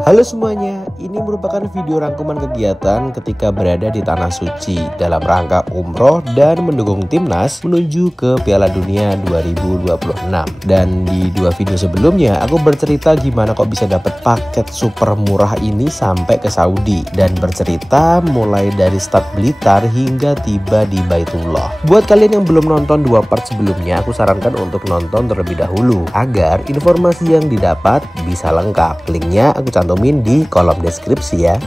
Halo semuanya, ini merupakan video rangkuman kegiatan ketika berada di Tanah Suci dalam rangka umroh dan mendukung timnas menuju ke Piala Dunia 2026. Dan di dua video sebelumnya aku bercerita gimana kok bisa dapat paket super murah ini sampai ke Saudi, dan bercerita mulai dari start Blitar hingga tiba di Baitullah. Buat kalian yang belum nonton dua part sebelumnya, aku sarankan untuk nonton terlebih dahulu agar informasi yang didapat bisa lengkap. Linknya aku cantumin di kolom deskripsi ya.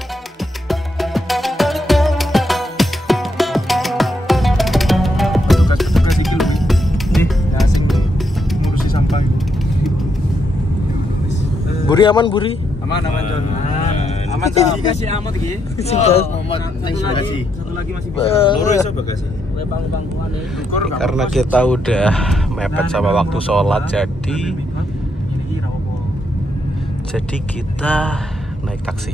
Petugas iki lho. Nih, sing ngurusi sampah iku. Buri aman, Buri? Aman, Jon. Aman to. Dikasih amat iki. Satu lagi masih bisa. Loro iso bagasi. Karena kita udah mepet sama waktu sholat, jadi kita naik taksi.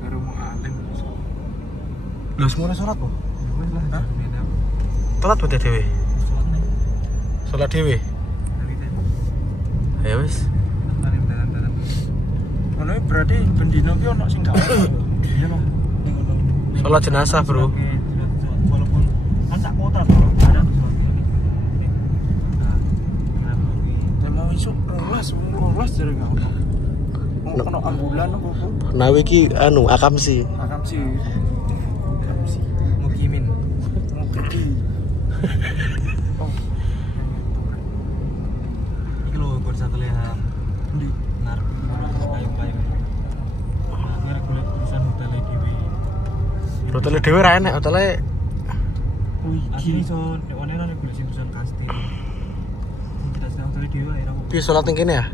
Karo mau alim. Lah semua sholat kok? Wis lah. Telat buat dewe. Sholat dewe. Ya wis. Ono berarti bendino ki ono sing gak ono. Iya loh. Sholat jenazah, Bro. Walaupun kan sak kota bro, ada mau isuk rolas jare gak ono. Mau kena ambulan apa? Nawi ki akamsi. Akamsi. Mukimin. Mukidi. Oh. Iki lho gor satu leham. Ndi? Ngarep payung-payung. Ngarep golek urusan hotel dhewe. Hotel dhewe ra enek, hotele Asli son, nek one nek golek urusan kastil. Kita sedang hotel dhewe ae ra. piye sholat ning kene ya?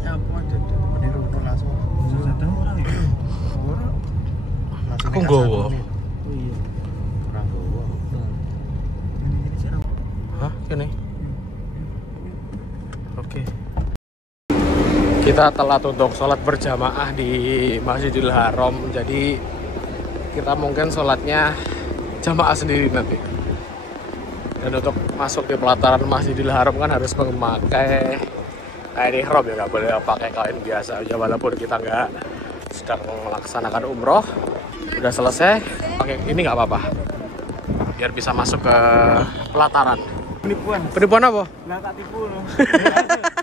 Siapa aja di rumah langsung. Sudah tahu orang itu. Orang. Aku nggowo. Iya. Orang gowo. Ini siapa? Hah, kene. Oke. Kita telat untuk sholat berjamaah di Masjidil Haram. Jadi kita mungkin sholatnya jamaah sendiri nanti. Dan untuk masuk di pelataran Masjidil Haram kan harus memakai kain ihram ya, nggak boleh pakai kain biasa aja, walaupun kita nggak sedang melaksanakan umroh. Udah selesai, pakai ini nggak apa-apa, biar bisa masuk ke pelataran. Penipuan apa? Lah tak tipu loh.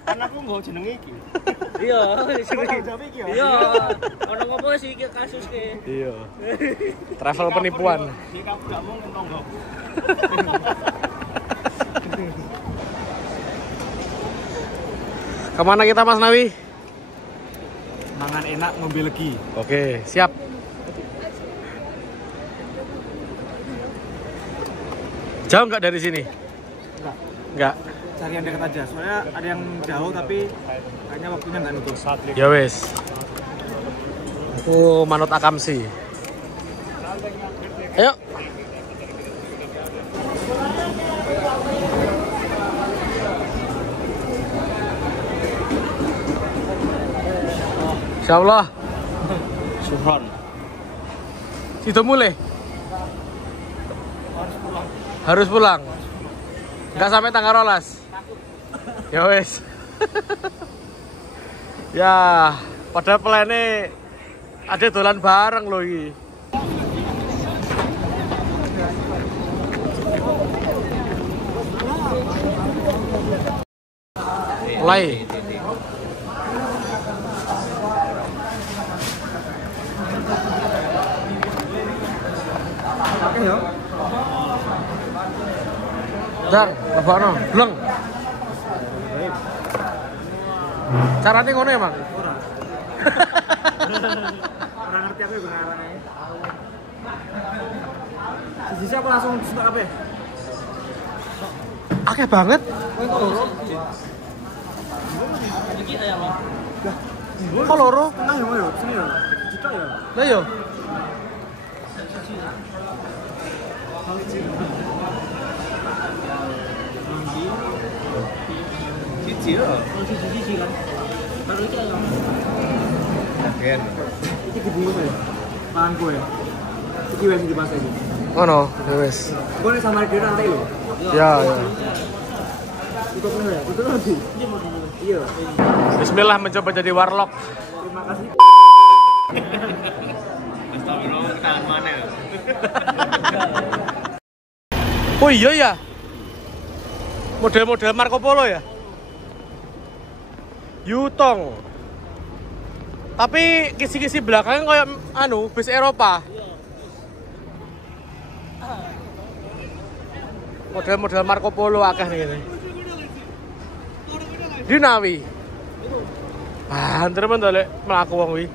Anakku nggak jenenge iki. Iya, Iya. ono ngopo sih iki kasus ki? Iya. Travel penipuan. Di kamu gak mau ngentong kok. Kemana kita, Mas Nawi? Mangan enak, ngombe legi. Oke, siap. Jauh nggak dari sini? Nggak. Cari yang dekat aja. Soalnya ada yang jauh tapi kayaknya waktunya nggak nutup. Ya wes. Aku manut akamsi. Ayo. Insyaallah. Subhan. Sudah mulai. Harus pulang. Enggak sampai tanggal rolas. Ya wes. Ya, padahal plane ada dolan bareng loh ini. Mulai. Oke ya. Dar, lebokno, bleng. Caranya ngono emang. Orang ngerti aku benarane. Sisi aku langsung suka kabeh. Akeh banget. Iki ayam lah. Kok loro? Tengah ya, yo. Sini ya. Juta ya. Lah yo. Cici ya. Sisi kan. Baru iki ayam. Agen. Iki dibungkus ya. Pangan gue. Iki wes di pasar iki. Ngono, ya wes. Gue sama dia nanti lho. Ya, ya. Tutup ya. Tutup lagi. Iya. Bismillah mencoba jadi warlock. Terima kasih. Astagfirullah, tangan mana ya? Oh iya ya. Model-model Marco Polo ya. Yutong. Tapi kisi-kisi belakangnya kayak bis Eropa. Model-model Marco Polo akeh nih ini. Dinawi. Antar mendolek melaku wong wi.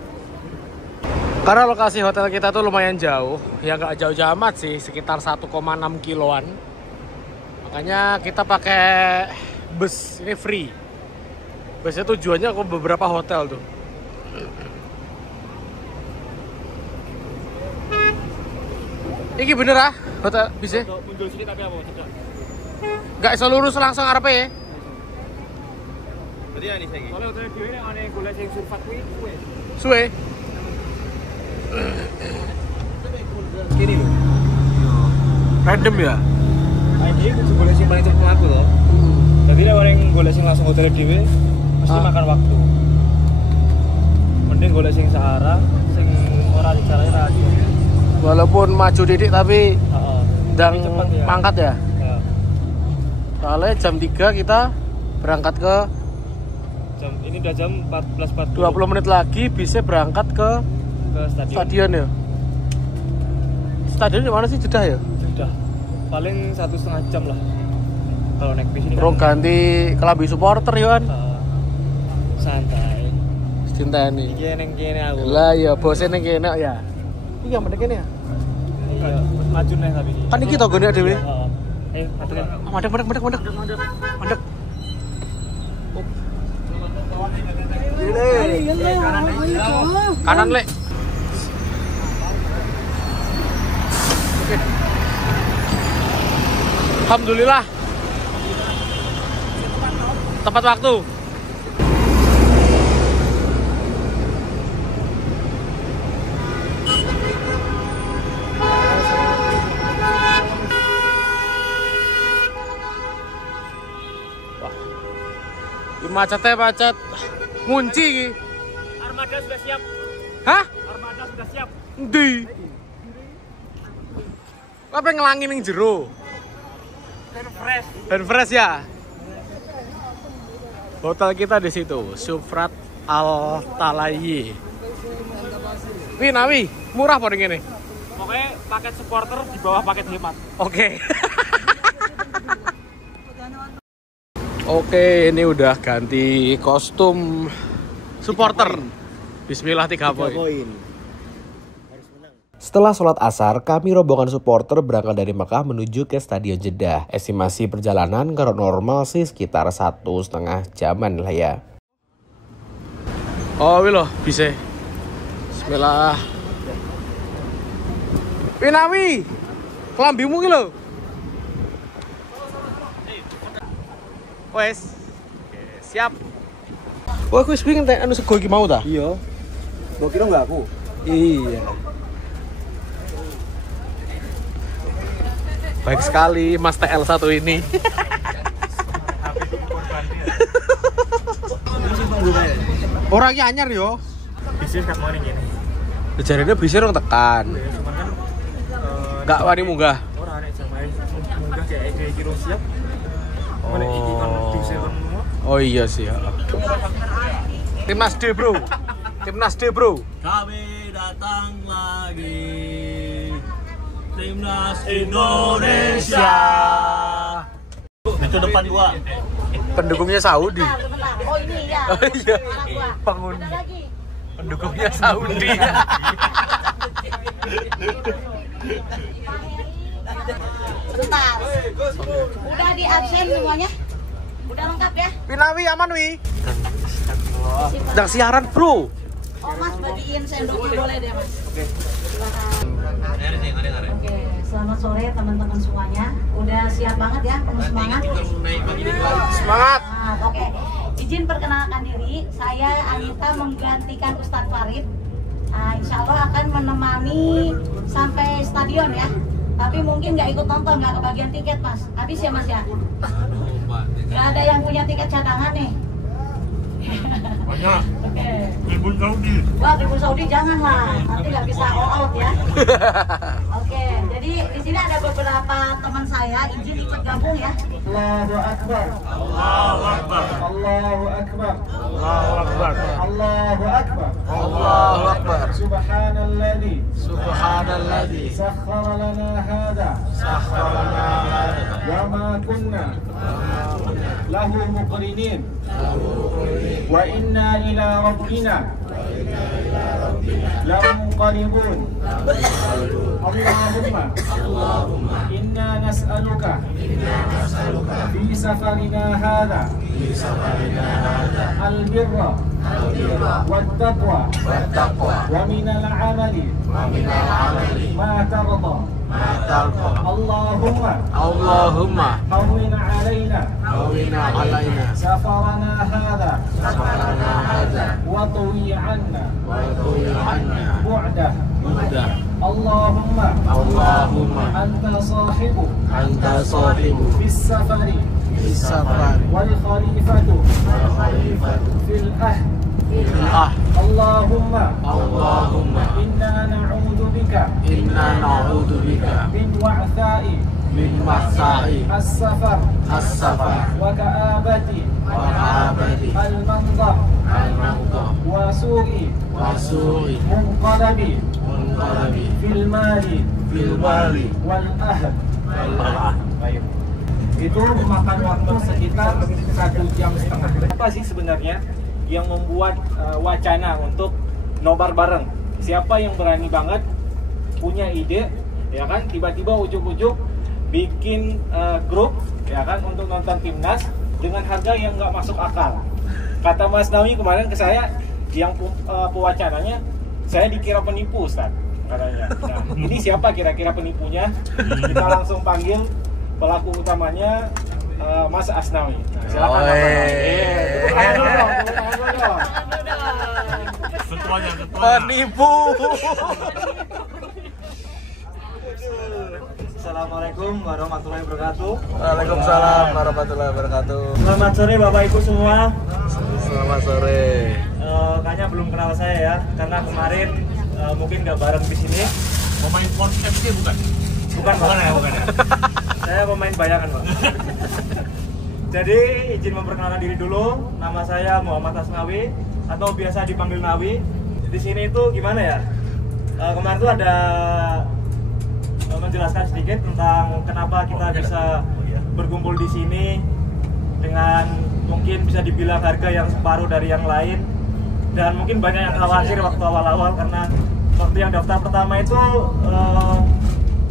Karena lokasi hotel kita tuh lumayan jauh, ya nggak jauh-jauh amat sih, sekitar 1,6 kiloan. Makanya kita pakai bus, ini free. Busnya tujuannya ke beberapa hotel tuh. Ini bener ah, hotel bisa? Muncul sini tapi apa? Tidak. Nggak iso lurus langsung arep ya? Berarti ini saya. Kalau hotel dhewe nek ana golek sing surfat kuwi kuwe. Suwe. Gini lho. Random ya? Ini kudu golek sing paling cepet aku loh. Jadi nek orang golek sing langsung hotel dhewe mesti makan waktu. Mending golek sing searah, sing ora dijarane ra. Walaupun maju didik tapi dan ya. mangkat ya? Ya. Soalnya jam 3 kita berangkat ke Ini udah jam 14.40. 20 menit lagi bisa berangkat ke stadion ya? Stadion di mana sih? Jeddah ya? Sudah. Paling 1,5 jam lah. Kalau naik bis ini Terus ganti kelambi supporter ya kan? Santai. Cinta nih. Iki neng kene aku. Lah ya bosnya neng kene ya. Iki yang mendek ya? Iya, maju neh tapi ini. Kan iki togone dhewe. Ayo, aturan. Mandek. Kanan le. Oke. Alhamdulillah. Tepat waktu. Macet ngunci iki. Armada sudah siap. Hah? Armada sudah siap. Endi? Apa ngelangi ning jero? Dan fresh ya. Hotel kita di situ, Sufrat Al Talayi. Nawi, murah apa ngene? Pokoknya paket supporter di bawah paket hemat. Oke. Oke, ini udah ganti kostum supporter. Bismillah 3 poin. Setelah sholat asar, kami rombongan supporter berangkat dari Mekah menuju ke Stadion Jeddah. Estimasi perjalanan kalau normal sih sekitar 1,5 jaman lah ya. Oh, wih loh, bisa. Bismillah. Nawi, kelambimu ki lho. Wes. Oke, siap. Wah, aku wis pengen anu sego iki mau ta? Iya. Mbok kira enggak aku? Iya. Baik sekali Mas TL1 ini. Orangnya anyar yo. Bisnis gak mau nih gini. Jarene bisa dong tekan. Cuman kan Gak wani munggah. ora nek jamae munggah kayak kira siap. Nek iki kan diusir kan semua. Oh iya sih. Timnas D, Bro. Timnas D, Bro. Kami datang lagi. Timnas Indonesia. Itu depan gua. Pendukungnya Saudi. Oh ini ya. Oh iya. Anak gua. Penghuni. Ada lagi. Pendukungnya Saudi. Bentar. Udah di absen semuanya? Udah lengkap ya? Nawi aman wi. Sedang siaran, Bro. Oh Mas, bagiin sendoknya boleh deh Mas. Oke. Oke, selamat sore teman-teman semuanya. Udah siap banget ya, penuh semangat. Semangat. Oke. Izin perkenalkan diri, saya Anita menggantikan Ustadz Farid. Insya Allah akan menemani sampai stadion ya. Tapi mungkin nggak ikut nonton, nggak kebagian tiket Mas. Habis ya Mas ya? Nggak ada yang punya tiket cadangan nih. Banyak. Oke. Tribun Saudi. Wah, Tribun Saudi janganlah, nanti nggak bisa all out ya. Oke, jadi di sini ada beberapa teman saya izin ikut gabung ya. Allahu Akbar. Allahu Akbar. Allahu Akbar. Allahu Akbar. Allahu Akbar. Allahu Akbar. Subhanalladzi Subhanalladzi sakhkhara lana hadha sakhkhara lana wa ma kunna lahu muqrinin wa inna ila rabbina lamunqalibun. Allahumma inna nas'aluka fi safarina hadha al-birra wat-taqwa wa minal amali ma tarda. Allahumma hawwin alaina safarana hadha wa tuwi anna bu'dah. Allahumma anta sahibu bis safari wal khalifatu fil ahd. Allahumma inna na'udzu bika min wa'tha'i as-safar wa ka'abati al-manzar wa su'i munqalabi fil mali wal ahd. Baik. Itu memakan waktu sekitar 1,5 jam. Apa sih sebenarnya yang membuat wacana untuk nobar bareng? Siapa yang berani banget punya ide, ya kan, tiba-tiba ujuk-ujuk bikin grup, ya kan, untuk nonton timnas dengan harga yang nggak masuk akal. Kata Mas Nawi kemarin ke saya, yang pewacananya, saya dikira penipu, Ustaz, katanya. Nah, ini siapa kira-kira penipunya? Kita langsung panggil pelaku utamanya, Mas Asnawi. Nah, silakan. Ketuanya. Penipu. Assalamualaikum warahmatullahi wabarakatuh. Waalaikumsalam warahmatullahi wabarakatuh. Selamat sore Bapak Ibu semua. Selamat sore. Kayaknya belum kenal saya ya, karena kemarin mungkin nggak bareng di sini. Pemain Pon FC bukan? Bukan Pak. Bukan ya. Saya pemain bayangan Pak. Jadi izin memperkenalkan diri dulu. Nama saya Muhammad Asnawi atau biasa dipanggil Nawi. Di sini itu gimana ya? Kemarin tuh ada menjelaskan sedikit tentang kenapa kita bisa berkumpul di sini dengan mungkin bisa dibilang harga yang separuh dari yang lain, dan mungkin banyak yang khawatir waktu awal-awal karena waktu yang daftar pertama itu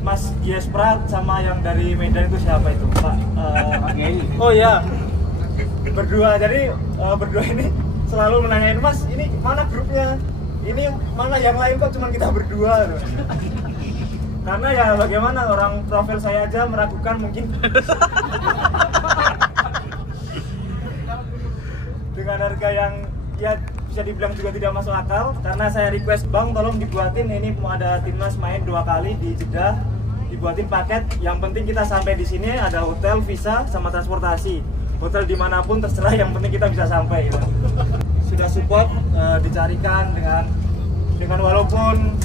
Mas Gies Prat sama yang dari Medan itu siapa itu Pak? Oh ya, berdua. Jadi berdua ini selalu menanyain, Mas ini mana grupnya? Ini mana yang lain kok cuma kita berdua? Karena ya bagaimana, orang profil saya aja meragukan mungkin dengan harga yang ya bisa dibilang juga tidak masuk akal. Karena saya request, Bang tolong dibuatin, ini mau ada timnas main 2 kali di Jeddah, dibuatin paket. Yang penting kita sampai di sini ada hotel, visa, sama transportasi. Hotel dimanapun terserah, yang penting kita bisa sampai. Gitu. Sudah support, dicarikan dengan walaupun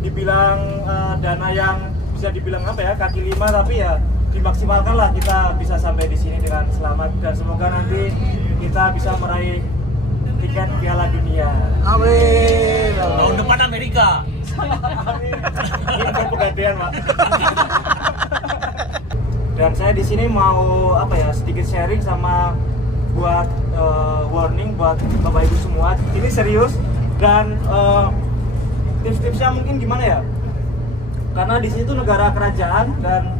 dibilang dana yang bisa dibilang apa ya, kaki 5, tapi ya dimaksimalkan lah kita bisa sampai di sini dengan selamat, dan semoga nanti kita bisa meraih tiket Piala Dunia. Amin. Tahun depan Amerika. Amin. Ini kan pegadaian Pak. Dan saya di sini mau apa ya, sedikit sharing sama buat warning buat Bapak Ibu semua. Ini serius, dan tips-tipsnya mungkin gimana ya? Karena di sini tuh negara kerajaan, dan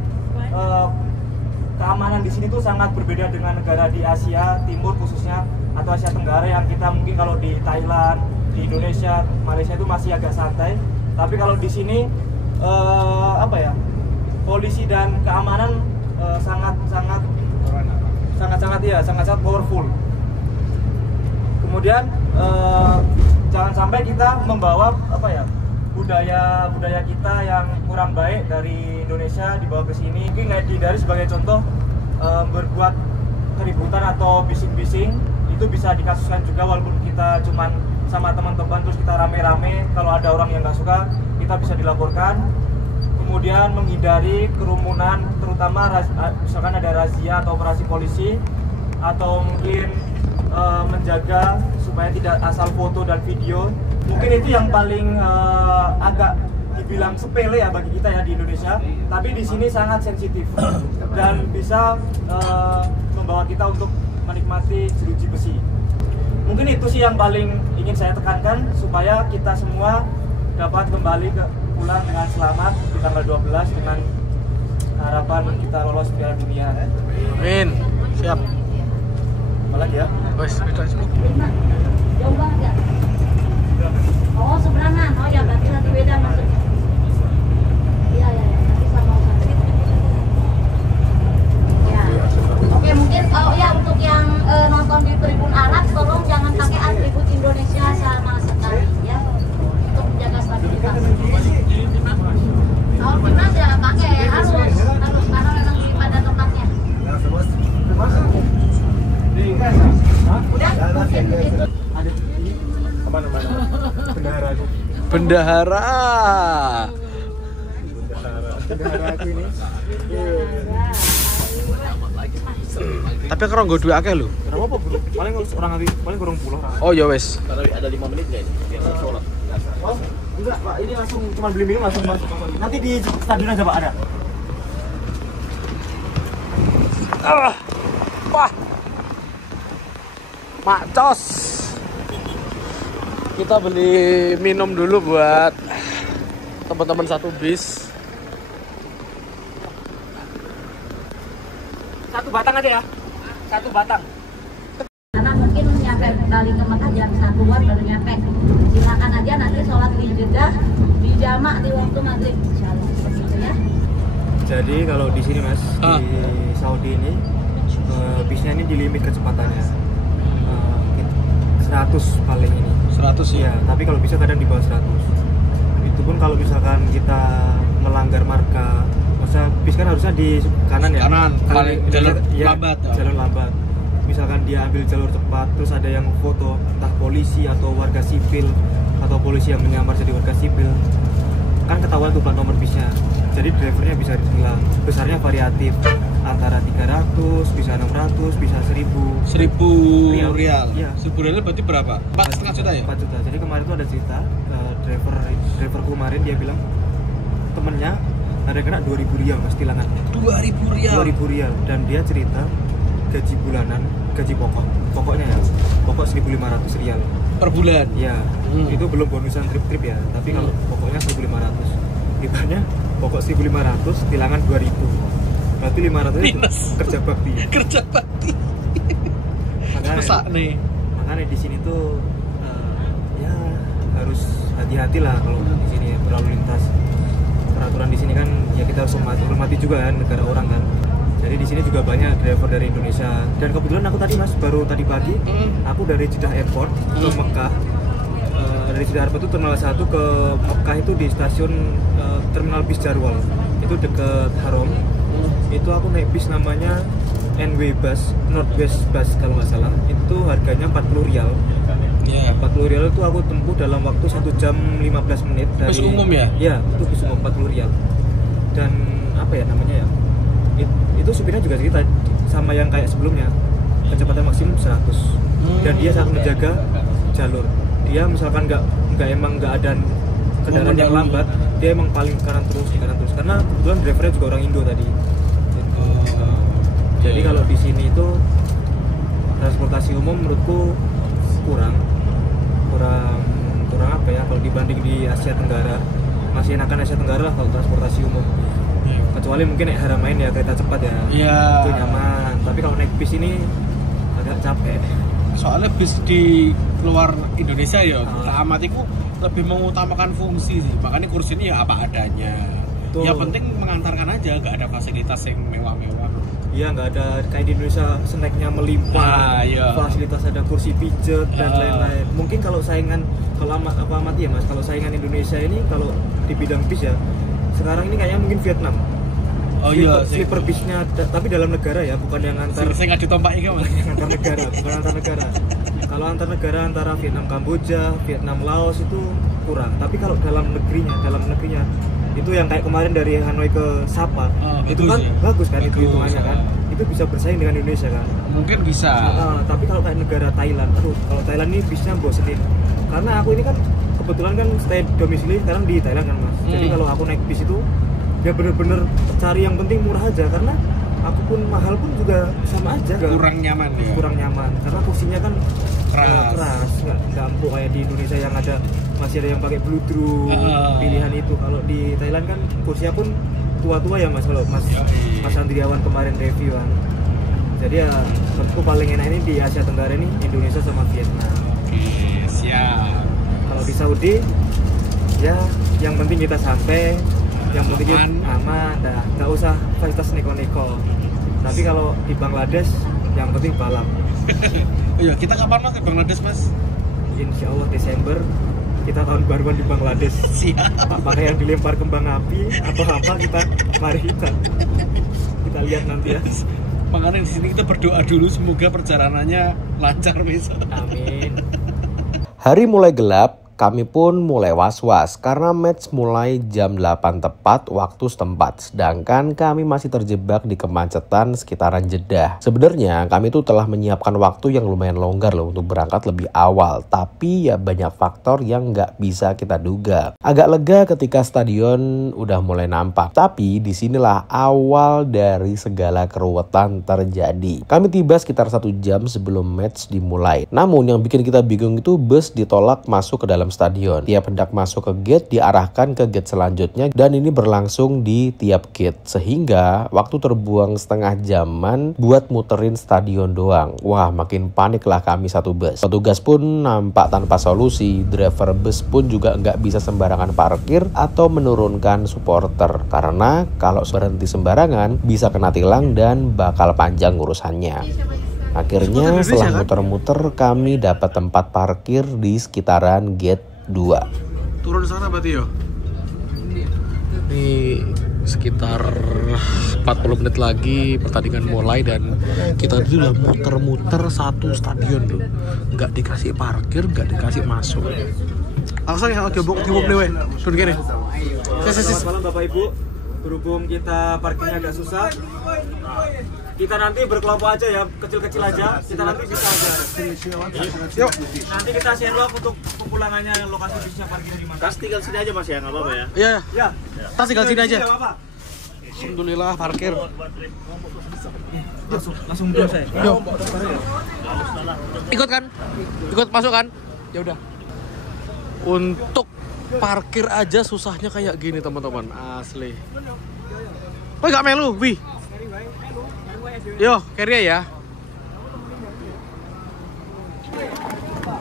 keamanan di sini tuh sangat berbeda dengan negara di Asia Timur khususnya, atau Asia Tenggara, yang kita mungkin kalau di Thailand, di Indonesia, Malaysia itu masih agak santai. Tapi kalau di sini apa ya? Polisi dan keamanan sangat powerful. Kemudian jangan sampai kita membawa apa ya, budaya kita yang kurang baik dari Indonesia dibawa ke sini. Mungkin kayak dihindari, sebagai contoh berbuat keributan atau bising-bising itu bisa dikasuskan juga, walaupun kita kita cuman sama teman-teman terus kita rame-rame, kalau ada orang yang nggak suka kita bisa dilaporkan. Kemudian menghindari kerumunan, terutama misalkan ada razia atau operasi polisi, atau mungkin menjaga supaya tidak asal foto dan video. Mungkin itu yang paling agak dibilang sepele ya bagi kita ya di Indonesia, tapi di sini sangat sensitif dan bisa membawa kita untuk menikmati jeruji besi. Mungkin itu sih yang paling ingin saya tekankan, supaya kita semua dapat kembali pulang dengan selamat di tanggal 12 dengan harapan kita lolos Piala Dunia. Amin. Siap. Apa lagi ya? Wes, beda semua. Jauh banget ya? Oh, seberangan. Oh ya, berarti nanti beda maksudnya. Iya, nanti sama Ustaz. Ya. Oke, mungkin ya untuk yang nonton di Tribun Arab, tolong jangan pakai atribut Indonesia sama sekali ya, untuk menjaga stabilitas. Kalau timnas ya pakai, harus karena memang pada tempatnya. Udah, mungkin itu. Ada ini mana bendahara aku. Bendahara. Bendahara aku ini. Tapi kalau nggak duit akeh lho. Kenapa apa bro? Paling kurang pulau. Oh ya wes. Karena ada 5 menit nggak ini? Biar saya sholat. Oh, enggak Pak, ini langsung cuma beli minum langsung masuk. Nanti di stadion aja Pak ada. Wah. Macos. Kita beli minum dulu buat teman-teman satu bis. Satu batang aja ya. Satu batang. Karena mungkin nyampe balik ke Mekah jam 1-an baru nyampe. Silakan aja nanti sholat di Jeddah di jamak di waktu maghrib, insyaallah begitu ya. Jadi kalau di sini Mas, di Saudi ini bisnya ini di limit kecepatannya 100 paling ini. 100 Iya, tapi kalau bisa kadang di bawah 100. Itu pun kalau misalkan kita melanggar marka, masa bis kan harusnya di kanan ya. Kanan, Kalau jalur ya, lambat. Jalur lambat. Misalkan dia ambil jalur cepat, terus ada yang foto entah polisi atau warga sipil atau polisi yang menyamar jadi warga sipil, kan ketahuan tuh plat nomor bisnya. Jadi drivernya bisa ditilang. Besarnya variatif, antara 300, bisa 600, bisa 1000 rial. Iya. 1000 rial berarti berapa? 4,5 juta ya? 4 juta. Jadi kemarin tuh ada cerita driverku kemarin dia bilang temennya ada kena 2000 rial Mas tilangan. 2000 rial. 2000 rial dan dia cerita gaji bulanan, gaji pokoknya ya. Pokok 1500 rial Per bulan. ya. Itu belum bonusan trip ya, tapi kalau pokoknya 1500. Ibaratnya pokok 1500 tilangan 2000. Berarti 500 itu kerja bakti. Kerja bakti. Makanya di sini tuh ya harus hati-hati lah kalau di sini berlalu lintas. Peraturan di sini kan ya kita harus hormati juga kan negara orang kan. Jadi di sini juga banyak driver dari Indonesia. Dan kebetulan aku tadi Mas baru tadi pagi aku dari Jeddah Airport ke Mekah. Dari Jeddah Airport itu terminal 1 ke Mekah itu di stasiun terminal bis Jarwal. Itu deket Haram. Itu aku naik bis namanya NW Bus, Northwest Bus kalau nggak salah. Itu harganya 40 rial. Iya. 40 rial itu aku tempuh dalam waktu 1 jam 15 menit dari Bis umum ya? Iya, itu bis umum 40 rial. Dan apa ya namanya ya? Itu supirnya juga cerita sama yang kayak sebelumnya. Kecepatan maksimum 100. Dan dia sangat menjaga jalur. Dia misalkan nggak ada kendaraan yang lambat, dia emang paling di kanan terus. Karena kebetulan drivernya juga orang Indo tadi. Gitu. Jadi kalau di sini itu transportasi umum menurutku kurang apa ya, kalau dibanding di Asia Tenggara masih enakan Asia Tenggara lah kalau transportasi umum. Kecuali mungkin naik Haramain ya, kereta cepat ya. Iya. Itu nyaman. Tapi kalau naik bis ini agak capek. Soalnya bis di luar Indonesia ya, amatiku lebih mengutamakan fungsi sih. Makanya kursi ini ya apa adanya. Tuh. Ya penting mengantarkan aja, nggak ada fasilitas yang mewah-mewah. Iya, nggak ada kayak di Indonesia snacknya melimpah, iya. fasilitas ada kursi pijet dan lain-lain. Mungkin kalau saingan, kalau amati ya Mas, kalau saingan Indonesia ini kalau di bidang bis ya, sekarang ini kayaknya mungkin Vietnam. Oh iya, sleeper bisnya, tapi dalam negara ya, bukan yang antar. Saya nggak ditompak ini mas. Antar negara, bukan antar negara. Kalau antar negara antara Vietnam Kamboja, Vietnam Laos itu kurang. Tapi kalau dalam negerinya itu yang kayak kemarin dari Hanoi ke Sapa, itu kan bagus kan, itu hitungannya kan. Itu bisa bersaing dengan Indonesia kan. Mungkin bisa. Tapi kalau kayak negara Thailand, kalau Thailand ini bisnya bosenin. Karena aku ini kan kebetulan kan stay domisili sekarang di Thailand kan mas. Jadi kalau aku naik bis itu ya bener-bener cari yang penting murah aja, karena aku pun mahal pun juga sama aja, kurang nyaman ya. Kurang nyaman karena kursinya kan keras, nggak empuk kayak di Indonesia yang masih ada yang pakai bluedroo pilihan itu. Kalau di Thailand kan kursinya pun tua-tua ya mas, kalau mas Andriawan kemarin review kan. Jadi ya menurutku paling enak ini di Asia Tenggara ini Indonesia sama Vietnam. Oke, siap. Kalau di Saudi ya yang penting kita sampai, yang penting aman, nggak usah fasilitas neko-neko. Tapi kalau di Bangladesh yang penting balap. Iya, kita kapan mas ke Bangladesh mas? Insya Allah Desember kita tahun baruan di Bangladesh. Siap. Pakai yang dilempar kembang api atau apa, mari kita lihat nanti ya. Makanya di sini kita berdoa dulu semoga perjalanannya lancar besok. Amin. Hari mulai gelap, kami pun mulai was-was karena match mulai jam 8 tepat waktu setempat. Sedangkan kami masih terjebak di kemacetan sekitaran Jeddah. Sebenarnya kami tuh telah menyiapkan waktu yang lumayan longgar loh untuk berangkat lebih awal. Tapi ya banyak faktor yang nggak bisa kita duga. Agak lega ketika stadion udah mulai nampak. Tapi disinilah awal dari segala keruwetan terjadi. Kami tiba sekitar 1 jam sebelum match dimulai. Namun yang bikin kita bingung itu bus ditolak masuk ke dalam stadion. Tiap hendak masuk ke gate diarahkan ke gate selanjutnya dan ini berlangsung di tiap gate. Sehingga waktu terbuang setengah jaman buat muterin stadion doang. Wah, makin panik lah kami satu bus. Petugas pun nampak tanpa solusi. Driver bus pun juga nggak bisa sembarangan parkir atau menurunkan supporter. Karena kalau berhenti sembarangan bisa kena tilang dan bakal panjang urusannya. Akhirnya setelah muter-muter kami dapat tempat parkir di sekitaran gate 2. Turun sana berarti yo. Ini sekitar 40 menit lagi pertandingan mulai dan kita itu udah muter-muter satu stadion loh. Nggak dikasih parkir, nggak dikasih masuk. Langsung ya diobok dewe. Turun kiri. Selamat malam Bapak Ibu. Berhubung kita parkirnya agak susah, kita nanti berkelompok aja ya, kecil-kecil aja. Kita nanti bisa aja. Yuk. Nanti kita share log untuk pepulangannya, lokasi bisnya parkirnya di mana. Tas tinggal sini aja mas ya, nggak apa-apa ya? Iya. Ya. Tas tinggal sini aja. Alhamdulillah parkir. Langsung dulu saya. Yuk. Ikut kan? Ikut masuk kan? Ya udah. Untuk parkir aja susahnya kayak gini teman-teman, asli. Oh nggak melu, wih. Yo, carry ya.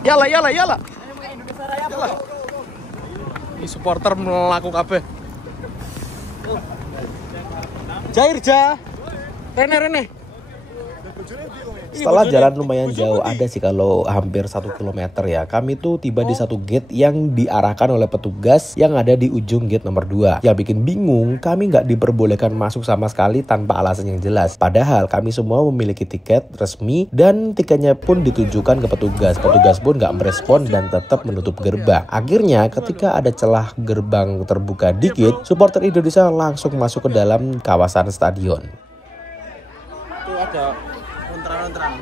Yala. Ini supporter melakukan apa? Jair ja. Rene. Setelah jalan lumayan jauh, ada sih kalau hampir 1 km ya, kami tuh tiba di satu gate yang diarahkan oleh petugas yang ada di ujung gate nomor 2. Yang bikin bingung, kami nggak diperbolehkan masuk sama sekali tanpa alasan yang jelas. Padahal kami semua memiliki tiket resmi dan tiketnya pun ditujukan ke petugas. Petugas pun nggak merespon dan tetap menutup gerbang. Akhirnya ketika ada celah gerbang terbuka dikit, supporter Indonesia langsung masuk ke dalam kawasan stadion. Itu ada terang.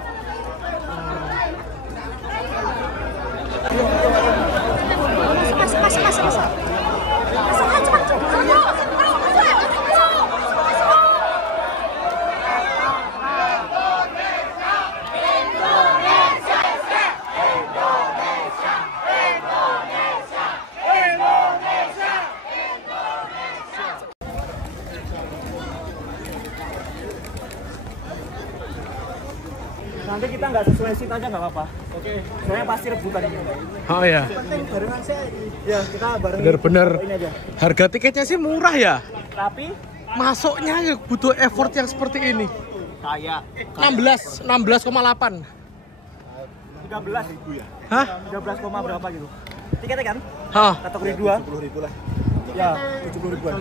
Nanti kita nggak sesuai seat aja nggak apa-apa. Oke. Soalnya pasti rebutan ini. Oh ya. Barengan saya. Ya kita bareng. Bener-bener. Ini aja. Harga tiketnya sih murah ya. Tapi masuknya butuh effort yang seperti ini. kayak 16,8. 13.000 ya. Hah? 13, berapa gitu. Tiketnya kan? Hah? Kategori 2. 70.000 lah. Ya, 70.000-an.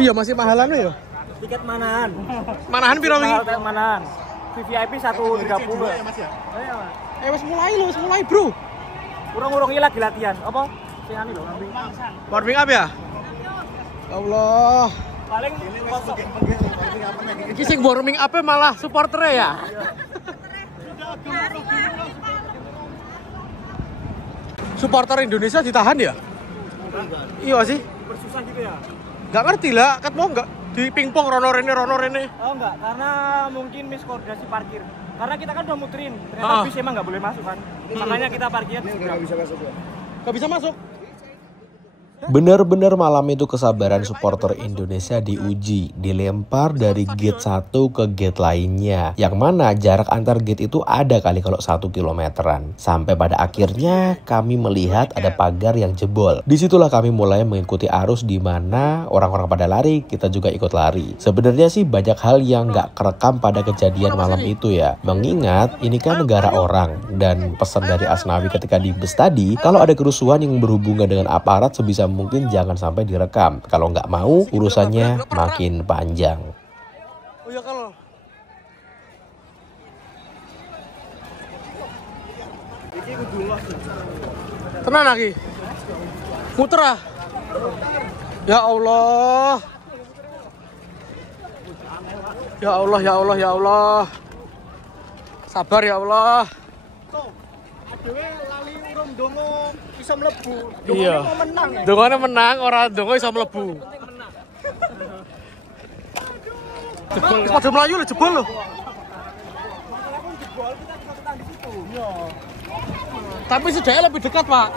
Iya masih mahalan ya. Tiket manahan. Manahan piro iki? Manahan. VIP 130. Wis mulai, Bro. Urung-urung iki lagi latihan. Apa? Sing anu lho, Warming up ya? Allah. paling kosong. Iki sing warming up malah supporter ya. Supporter Indonesia ditahan ya? Iya sih. Bersusah gitu ya? Gak ngerti lah, kat mau nggak di pingpong rono rene. Oh enggak, karena mungkin miskoordinasi parkir. Karena kita kan udah muterin, ternyata bis emang nggak boleh masuk kan. Makanya kita parkir. Nggak bisa masuk ya? Gak bisa masuk. Benar-benar malam itu kesabaran supporter Indonesia diuji, dilempar dari gate 1 ke gate lainnya. Yang mana jarak antar gate itu ada kali kalau 1 kilometeran. Sampai pada akhirnya kami melihat ada pagar yang jebol. Disitulah kami mulai mengikuti arus di mana orang-orang pada lari, kita juga ikut lari. Sebenarnya sih banyak hal yang nggak kerekam pada kejadian malam itu ya. Mengingat ini kan negara orang, dan pesan dari Asnawi ketika di bus tadi, kalau ada kerusuhan yang berhubungan dengan aparat sebisa mungkin jangan sampai direkam. Kalau nggak mau, urusannya makin panjang. Oh ya kalau tenang lagi, muter ah. Ya Allah. Ya Allah, ya Allah, ya Allah. Sabar ya Allah. Iya. Dongone menang, orang dongo bisa melebu. Jebol, pada melayu lo jebol lo. Tapi sudahnya lebih dekat Pak.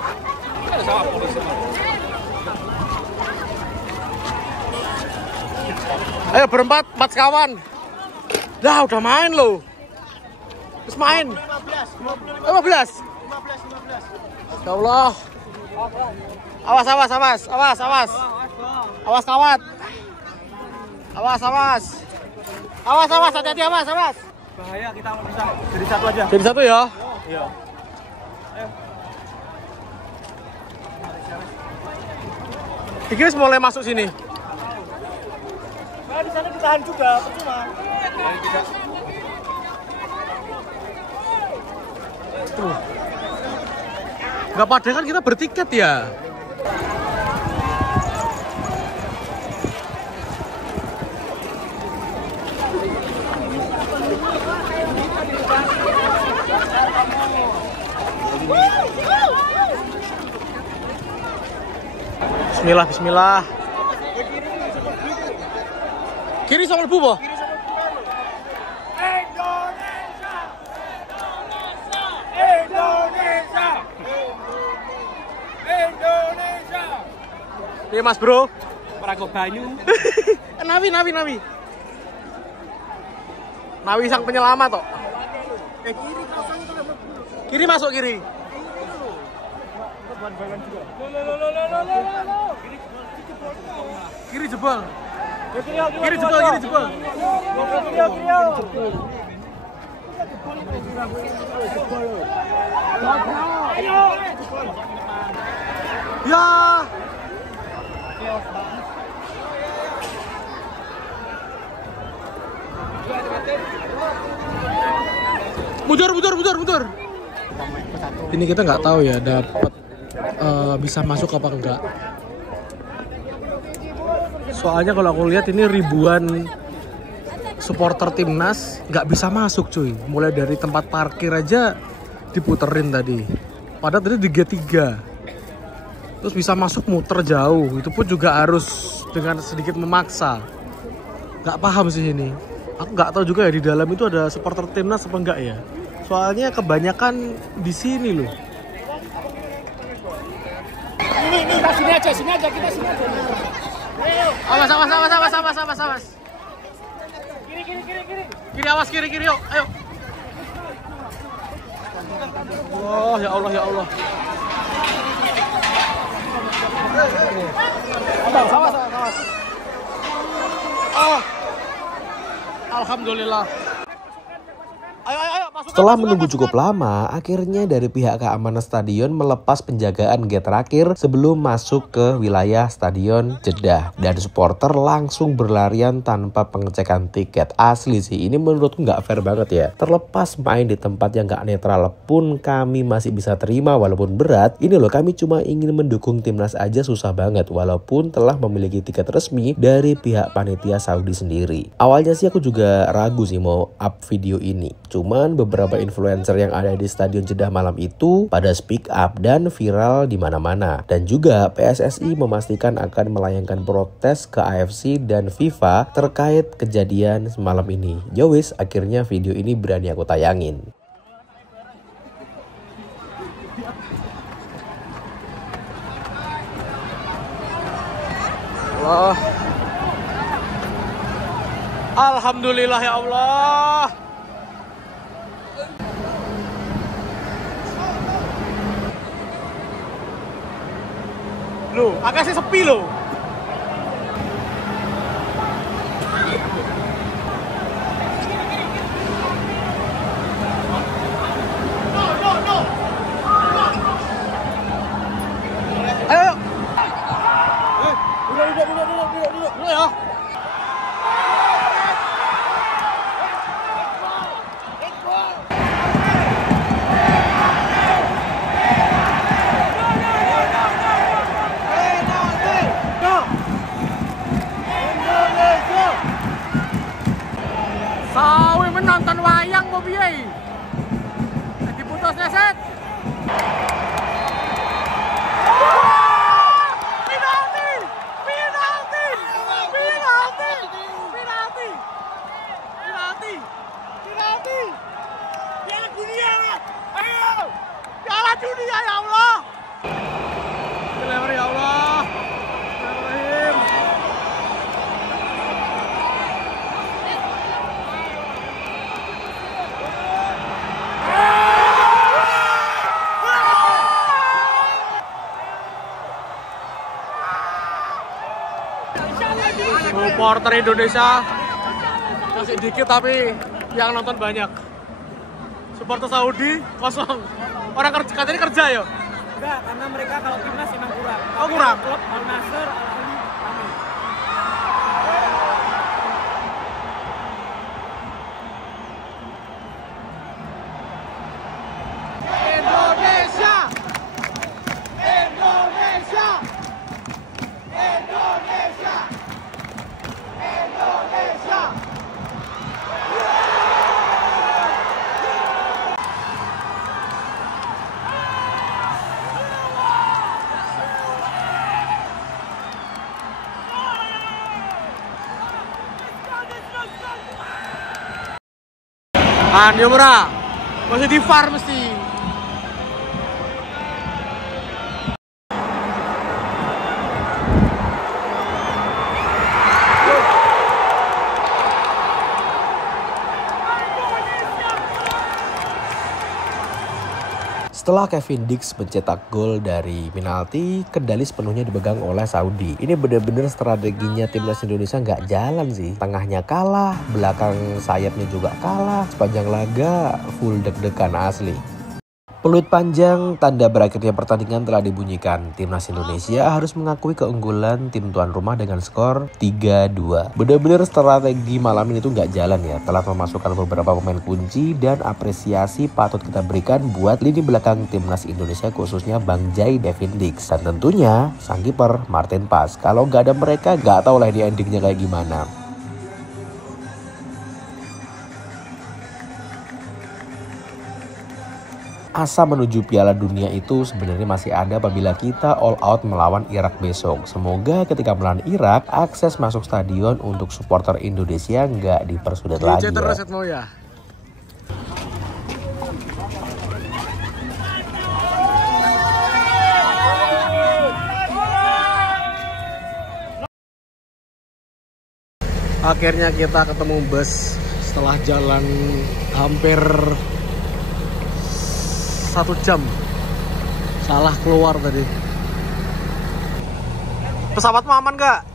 Ayo berempat, 4 kawan. Dah udah main lo. Terus main. 15. Ya Allah. Awas kawat. Awas, hati-hati awas. Bahaya, kita bisa jadi satu aja. Jadi satu ya? Iya. Iki wis mulai masuk sini. Nah, di sana ditahan juga, percuma. Tuh. Gak padahal kan kita bertiket ya. Bismillah. Kiri sama lebu po? Indonesia. Iya Mas Bro. Perangkap banyu. Nawi. Nawi sang penyelamat toh. Kiri masuk kiri. Kiri jebol. Kiri jebol. Ya. Mundur. Ini kita nggak tahu ya dapat bisa masuk apa enggak. Soalnya kalau aku lihat ini ribuan supporter timnas nggak bisa masuk cuy. Mulai dari tempat parkir aja diputerin tadi. Padahal tadi di gate 3. Terus bisa masuk muter jauh. Itu pun juga harus dengan sedikit memaksa. Nggak paham sih ini. Aku nggak tahu juga ya di dalam itu ada supporter timnas apa enggak ya. Soalnya kebanyakan di sini loh. Kita sini aja. Awas. Kiri awas kiri yuk. Ayo. Oh ya Allah. Awas. Oh. Alhamdulillah. Ayo masuk. Setelah menunggu cukup lama, akhirnya dari pihak keamanan stadion melepas penjagaan gate terakhir sebelum masuk ke wilayah Stadion Jeddah. Dan supporter langsung berlarian tanpa pengecekan tiket. Asli sih, ini menurutku nggak fair banget ya. Terlepas main di tempat yang nggak netral pun kami masih bisa terima walaupun berat. Ini loh, kami cuma ingin mendukung timnas aja susah banget walaupun telah memiliki tiket resmi dari pihak panitia Saudi sendiri. Awalnya sih aku juga ragu sih mau up video ini. Cuman beberapa influencer yang ada di Stadion Jeddah malam itu pada speak up dan viral di mana-mana. Dan juga PSSI memastikan akan melayangkan protes ke AFC dan FIFA terkait kejadian semalam ini. Yowis, akhirnya video ini berani aku tayangin. Allah. Alhamdulillah ya Allah. Loh, agak sepi loh. Ayo. Dulu ya. Sawi menonton wayang mau piye? Diputus neset. Penalti! Penalti! Penalti! Penalti! Penalti! Penalti! Piala dunia! Ayo! Piala dunia ya Allah! Bismillahirrahmanirrahim ya Allah. Bismillahirrahmanirrahim. Supporter Indonesia masih dikit tapi yang nonton banyak. Supporter Saudi kosong. Orang kerja, katanya kerja ya? Enggak, karena mereka kalau timnas emang kurang. Oh kurang? Klub Al Nassr, Al Ahly, kami. Indonesia! Indonesia! Indonesia! Indonesia! Dia murah, masih di VAR mesti. Setelah Kevin Dix mencetak gol dari penalti, kendali sepenuhnya dipegang oleh Saudi. Ini bener-bener strateginya timnas Indonesia nggak jalan sih. Tengahnya kalah, belakang sayapnya juga kalah. Sepanjang laga full deg-degan asli. Peluit panjang, tanda berakhirnya pertandingan telah dibunyikan. Timnas Indonesia harus mengakui keunggulan tim tuan rumah dengan skor 3-2. Bener-bener strategi malam ini tuh nggak jalan ya. Telah memasukkan beberapa pemain kunci dan apresiasi patut kita berikan buat lini belakang timnas Indonesia khususnya Bang Jai Devin Dix. Dan tentunya sang kiper Martin Pas. Kalau nggak ada mereka nggak tahu lah ini endingnya kayak gimana. Asa menuju Piala Dunia itu sebenarnya masih ada apabila kita all out melawan Irak besok. Semoga ketika melawan Irak, akses masuk stadion untuk supporter Indonesia nggak dipersulit lagi ya. Akhirnya kita ketemu bus setelah jalan hampir 1 jam. Salah keluar tadi. Pesawatmu aman gak?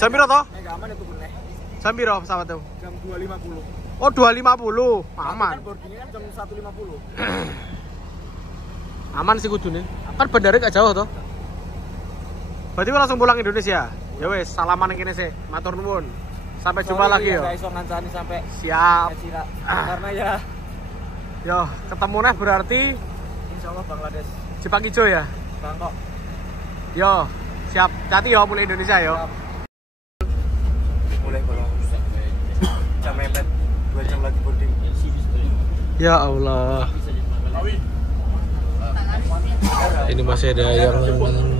Jam berapa toh? Nggak aman itu bener. Jam berapa pesawat tuh? Jam 2.50. Oh 2.50, aman. Kan boardingnya kan jam 1.50. Aman sih kudune. Kan bandara gak jauh toh. Berarti langsung pulang Indonesia. Ya wes, salaman kene sih. Matur nuwun. Sampai jumpa lagi yo. Gak iso ngancani sampai Siap. karena ya Yo, ketemu nih berarti insyaallah Bangladesh. Jepang Ijo ya. Bangkok. Yo, siap. Hati yo mulai Indonesia yo. Boleh kalau jam mepet 2 jam lagi boarding. Ya Allah. Ini masih ada yang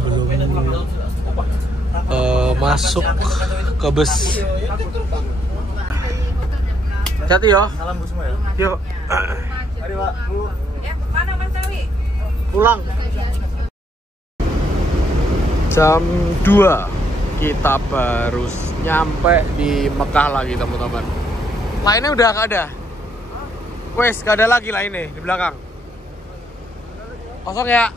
belum masuk ke bus. Hati yo. Salam Bu semua ya. Yuk. Mari Pak, Bu. Ya, mana Mas Sawi? Pulang. Jam 2 kita baru nyampe di Mekah lagi teman-teman. Lainnya udah gak ada. Wes gak ada lagi lainnya di belakang. Kosong ya.